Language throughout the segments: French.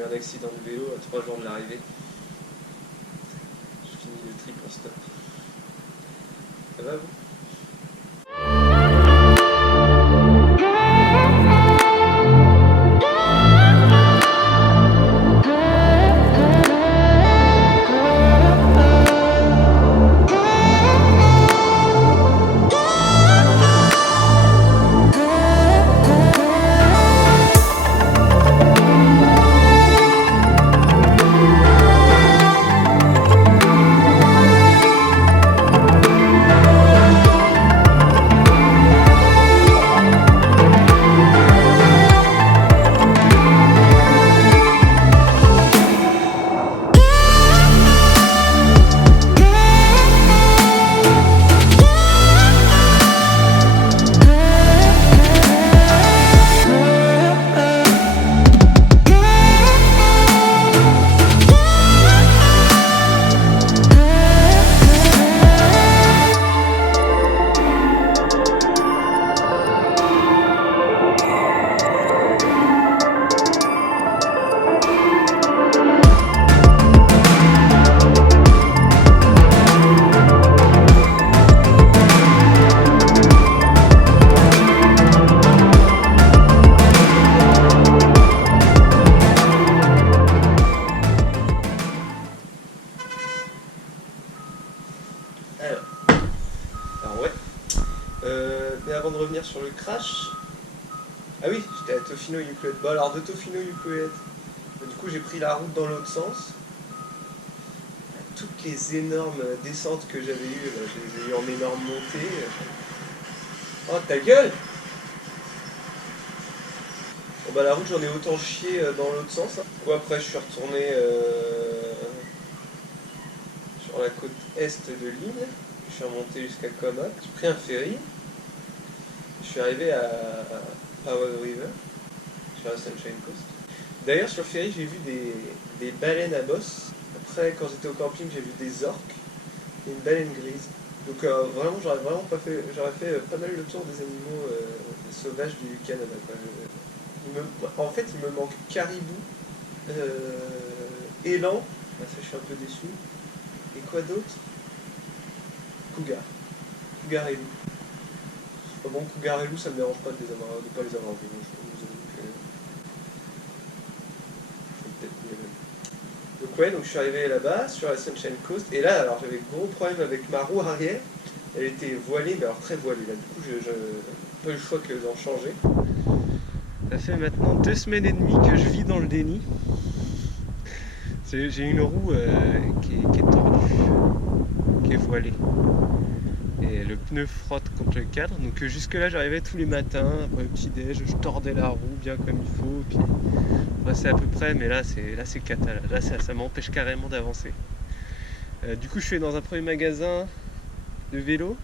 eu un accident de vélo à 3 jours de l'arrivée. Je finis le trip en stop. Ça va vous? Alors ouais. Mais avant de revenir sur le crash, ah oui, j'étais à Tofino Euclid. Bon alors de Tofino Euclid, du coup j'ai pris la route dans l'autre sens. Toutes les énormes descentes que j'avais eues, je les ai eues en énorme montée. Oh ta gueule! Bon bah la route j'en ai autant chié dans l'autre sens. Bon après je suis retourné sur la côte est de l'île. Je suis remonté jusqu'à Comox. J'ai pris un ferry. Je suis arrivé à Powell River, sur la Sunshine Coast. D'ailleurs, sur le ferry, j'ai vu des baleines à bosse. Après, quand j'étais au camping, j'ai vu des orques et une baleine grise. Donc, vraiment, j'aurais fait pas mal le tour des animaux sauvages du Canada, quoi. En fait, il me manque caribou, élan, ça je suis un peu déçu. Et quoi d'autre? Cougar et loup. Bon, cougar et loup, ça me dérange pas de pas les avoir vus. Donc ouais, donc je suis arrivé là-bas, sur la Sunshine Coast, et là, alors j'avais gros problème avec ma roue arrière. Elle était voilée, mais alors très voilée. Là, du coup, j'ai pas eu le choix que d'en changer. Ça fait maintenant 2 semaines et demie que je vis dans le déni. J'ai une roue qui est tordue, qui est voilée. Et le pneu frotte contre le cadre, donc jusque là j'arrivais tous les matins, après le petit-déj, je tordais la roue bien comme il faut, puis c'est à peu près, mais là c'est cata, là ça m'empêche carrément d'avancer. Du coup je suis dans un premier magasin de vélo,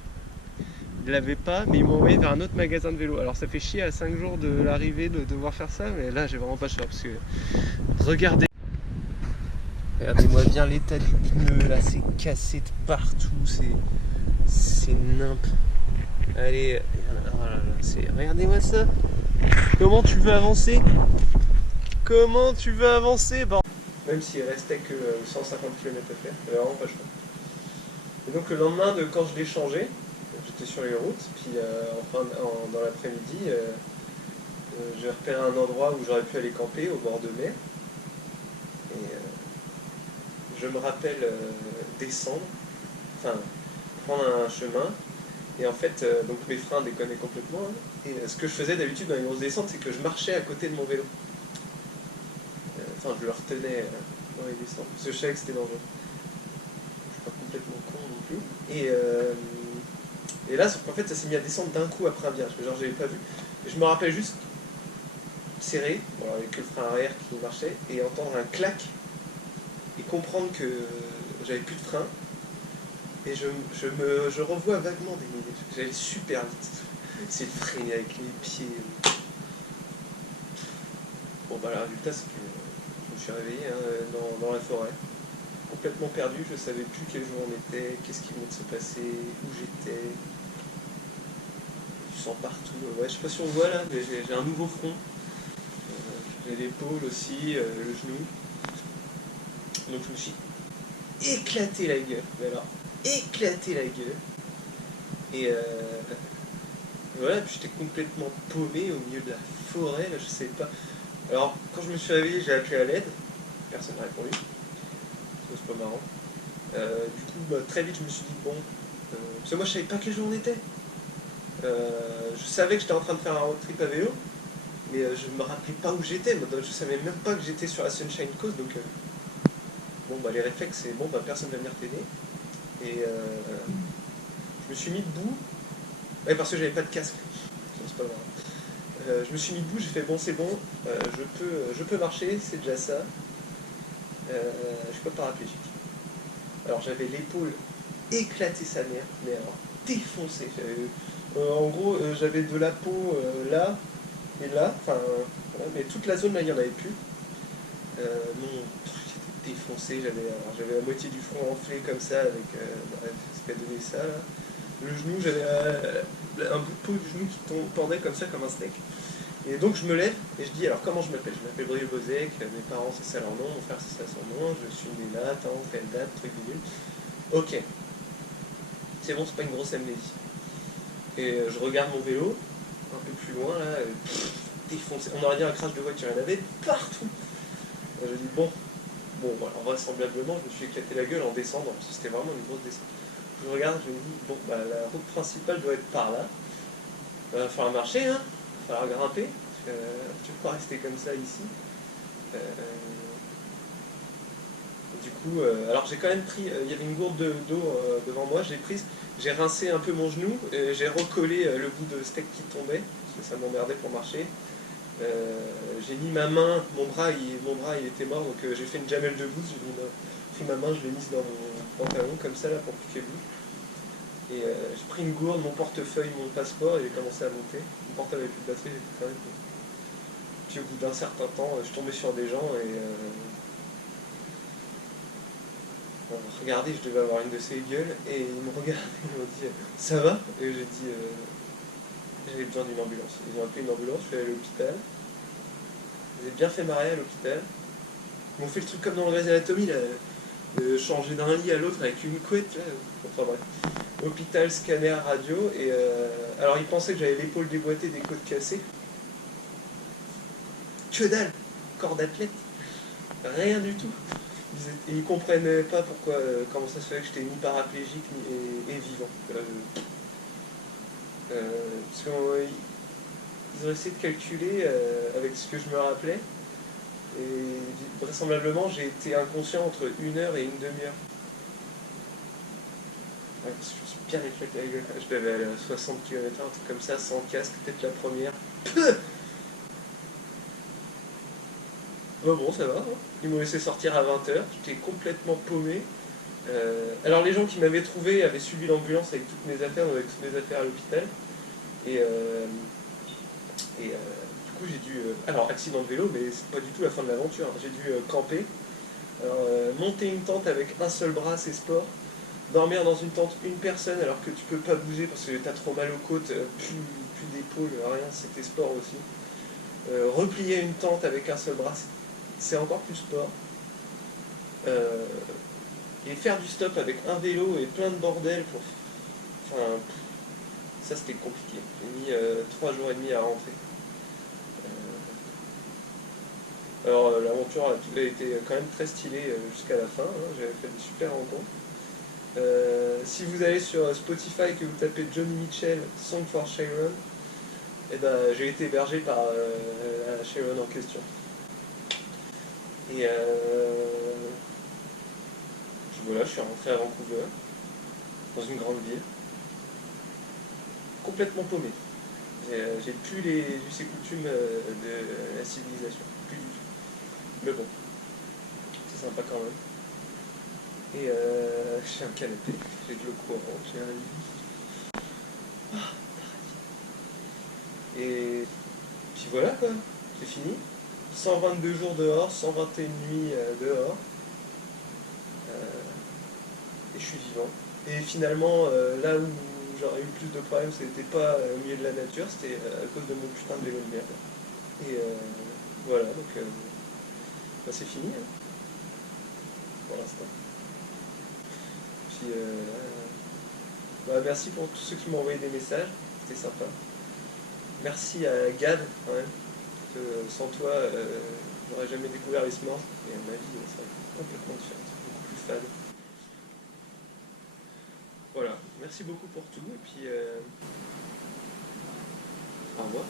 ils l'avaient pas, mais ils m'ont envoyé vers un autre magasin de vélo. Alors ça fait chier à 5 jours de l'arrivée de devoir faire ça, mais là j'ai vraiment pas le choix, parce que regardez Regardez-moi bien l'état du pneu, là c'est cassé de partout, c'est nimp. Allez, regardez-moi ça. Comment tu veux avancer? Comment tu veux avancer? Bon. Même s'il restait que 150 km à faire, j'avais vraiment pas le choix. Et donc le lendemain de quand je l'ai changé, j'étais sur les routes, puis dans l'après-midi, j'ai repéré un endroit où j'aurais pu aller camper au bord de mer. Et je me rappelle descendre, enfin prendre un chemin, et en fait, donc mes freins déconnaient complètement, hein. Et ce que je faisais d'habitude dans les grosses descentes, c'est que je marchais à côté de mon vélo. Enfin, je le retenais dans les descentes, parce que je savais que c'était dangereux. Je suis pas complètement con non plus. Et là, en fait, ça s'est mis à descendre d'un coup après un virage, que genre j'avais pas vu. Et je me rappelle juste serré, bon, avec le frein arrière qui marchait, et entendre un clac, et comprendre que j'avais plus de frein. Et je revois vaguement des minutes, j'allais super vite. C'est de freiner avec les pieds. Bon bah le résultat c'est que je me suis réveillé dans la forêt, complètement perdu, je savais plus quel jour on était, qu'est-ce qui venait de se passer, où j'étais. Du sang partout, ouais, je sais pas si on voit là, mais j'ai un nouveau front. Et l'épaule aussi, le genou. Donc je me suis éclaté la gueule. Mais alors, éclaté la gueule. Et voilà, puis j'étais complètement paumé au milieu de la forêt, là, je sais pas. Alors, quand je me suis réveillé, j'ai appelé à l'aide. Personne n'a répondu. Ça, c'est pas marrant. Du coup, bah, très vite, je me suis dit, bon. Parce que moi, je savais pas quel jour on était. Je savais que j'étais en train de faire un road trip à vélo, mais je me rappelais pas où j'étais. Je savais même pas que j'étais sur la Sunshine Coast, donc bon, bah, les réflexes, c'est bon, bah, personne va venir t'aider. Et je me suis mis debout, ouais, parce que j'avais pas de casque. C'est pas grave. Je me suis mis debout, j'ai fait bon, c'est bon, je peux marcher, c'est déjà ça. Je suis pas paraplégique. Alors j'avais l'épaule éclatée sa mère, mais alors défoncée. En gros, j'avais de la peau là et là, enfin, voilà, mais toute la zone là, il n'y en avait plus. Mon, j'étais défoncé, j'avais la moitié du front enflé comme ça, avec bref, ce qu'a donné ça là. Le genou, j'avais un bout de peau du genou qui pendait comme ça, comme un steak. Et donc je me lève et je dis alors comment je m'appelle? Je m'appelle Brieux Bozek, mes parents c'est ça leur nom, mon frère c'est ça son nom, je suis né là, tant, telle date, truc bidule. Ok, c'est bon, c'est pas une grosse amnésie. Et je regarde mon vélo, un peu plus loin là, défoncé. On aurait dit un crash de voiture, il y en avait partout. Et je dis bon, voilà, vraisemblablement je me suis éclaté la gueule en descendant, parce que c'était vraiment une grosse descente. Je regarde, je me dis bon, bah la route principale doit être par là. Il va falloir marcher, hein, il va falloir grimper. Tu peux pas rester comme ça ici. Du coup, alors j'ai quand même pris, il y avait une gourde d'eau devant moi, j'ai prise, j'ai rincé un peu mon genou, j'ai recollé le bout de steak qui tombait, parce que ça m'emmerdait pour marcher. J'ai mis ma main, mon bras il était mort, donc j'ai fait une jamelle debout, pris ma main, je l'ai mise dans mon pantalon comme ça là pour plus qu'elle bouge. Et j'ai pris une gourde, mon portefeuille, mon passeport, et j'ai commencé à monter. Mon portable avait plus de batterie, j'ai quand même. Puis au bout d'un certain temps, je tombais sur des gens et regardez, je devais avoir une de ces gueules, et ils me regardaient, ils m'ont dit ça va? Et j'ai dit j'avais besoin d'une ambulance. Ils ont appelé une ambulance, je suis allé à l'hôpital. J'ai bien fait marrer à l'hôpital. Ils m'ont fait le truc comme dans le Grey's Anatomy, là, changer d'un lit à l'autre avec une couette, là. Enfin bref. Hôpital, scanner, radio, et alors ils pensaient que j'avais l'épaule déboîtée, des côtes cassées. Que dalle, corps d'athlète, rien du tout. Ils comprenaient pas pourquoi, comment ça se fait que j'étais ni paraplégique et vivant. Parce qu'ils ont essayé de calculer avec ce que je me rappelais, et vraisemblablement j'ai été inconscient entre 1 heure et une demi-heure. Ouais, parce que je me suis bien éclaté la gueule. Je devais aller à 60 km/h, un truc comme ça, sans casque, peut-être la première. Bon, ça va, hein. Ils m'ont laissé sortir à 20 h, j'étais complètement paumé. Alors les gens qui m'avaient trouvé avaient suivi l'ambulance avec toutes mes affaires, avec toutes mes affaires à l'hôpital. Et, du coup j'ai dû... alors accident de vélo, mais c'est pas du tout la fin de l'aventure, hein. J'ai dû camper. Alors, monter une tente avec un seul bras, c'est sport. Dormir dans une tente, une personne, alors que tu peux pas bouger parce que t'as trop mal aux côtes, plus d'épaule, rien, c'était sport aussi. Replier une tente avec un seul bras, c'est encore plus sport. Et faire du stop avec un vélo et plein de bordel pour... Enfin, ça c'était compliqué. J'ai mis 3 jours et demi à rentrer. Alors l'aventure a été quand même très stylée jusqu'à la fin, hein. J'avais fait des super rencontres. Si vous allez sur Spotify et que vous tapez Johnny Mitchell, Song for Sharon, et ben, j'ai été hébergé par la Sharon en question. Et voilà, je suis rentré à Vancouver, dans une grande ville, complètement paumé. J'ai plus les us et coutumes de la civilisation, plus du tout. Mais bon, c'est sympa quand même. Et j'ai un canapé, j'ai de l'eau courante, j'ai un lit. Ah, et puis voilà quoi, c'est fini. 122 jours dehors, 121 nuits dehors. Et je suis vivant. Et finalement, là où j'aurais eu plus de problèmes, c'était pas au milieu de la nature, c'était à cause de mon putain de vélo de merde. Et Voilà, donc bah, c'est fini hein, pour l'instant. Puis bah, merci pour tous ceux qui m'ont envoyé des messages, c'était sympa. Merci à Gad quand même, que sans toi j'aurais jamais découvert les S'mores et ma vie serait complètement différente, beaucoup plus fade. Voilà, merci beaucoup pour tout et puis au revoir.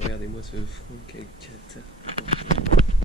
Regardez-moi ce front, quel cata.